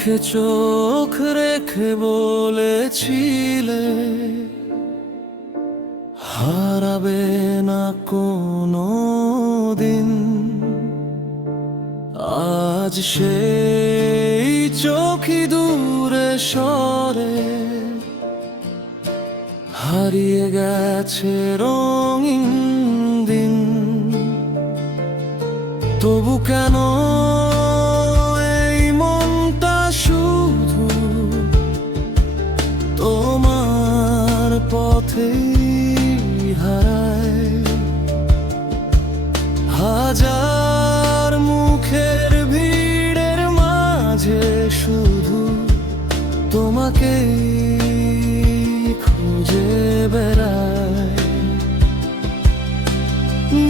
চোখে চোখ রেখে বলেছিলে হারাবে না কোনো দিন। আজ সেই চোখই দূরে সরে হারিয়ে গেছে রঙিন দিন। তবু কেন এই মনটা শুধু তোমার পথেই হারায়? হাজার মুখের ভিড়ের মাঝে শুধু তোমাকেই খুঁজে বেড়ায়।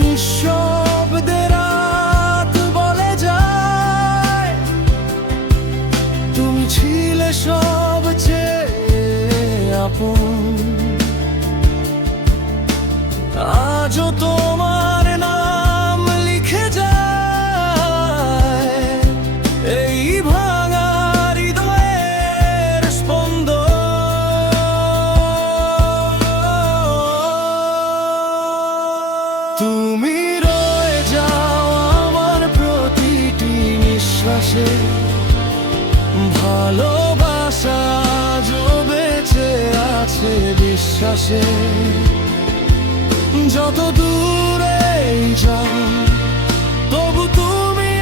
নিঃশব্দে রাত বলে যায় তুমি ছিলে সবচেয়ে আপন। আজও তোমার নাম লিখে যায় এই ভাঙা হৃদয়ের স্পন্দন। তুমি রয়ে যাও আমার প্রতিটি নিঃশ্বাসে, ভালোবাসা আজও বেঁচে আছে বিশ্বাসে। যত দূরেই যাও তবু তুমি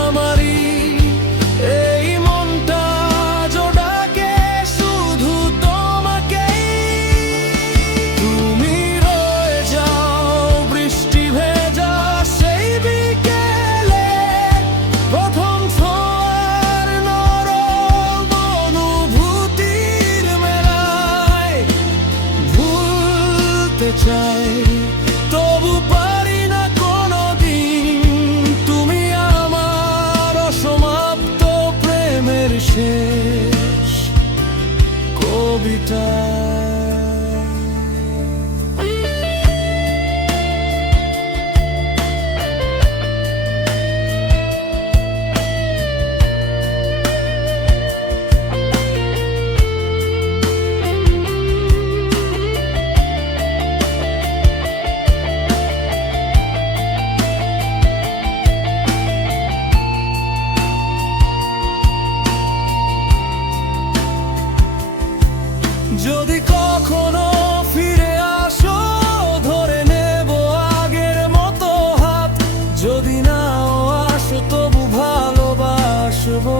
আমারই, এই মনটা আজও ডাকে শুধু তোমাকেই। তুমি রয়ে যাও বৃষ্টি ভেজা সেই বিকেলে, প্রথম ছোঁয়ার নরম অনুভূতির মেলায়। ভুলতে চাই তবু পারি না কোনোদিন, তুমি আমার অসমাপ্ত প্রেমের শেষ কবিতা। যদি কখনো ফিরে আসো ধরে নেব আগের মতো হাত, যদি নাও আসো তবু ভালোবাসবো।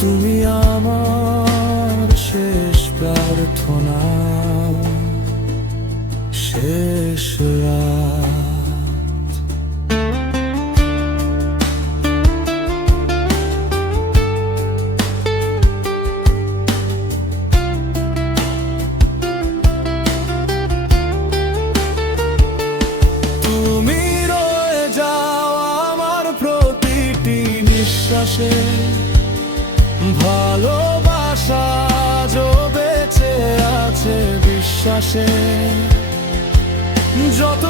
তুমি আমার শেষ প্রার্থনা, শেষ রাত। ভালোবাসা আজও বেঁচে আছে বিশ্বাসে। যত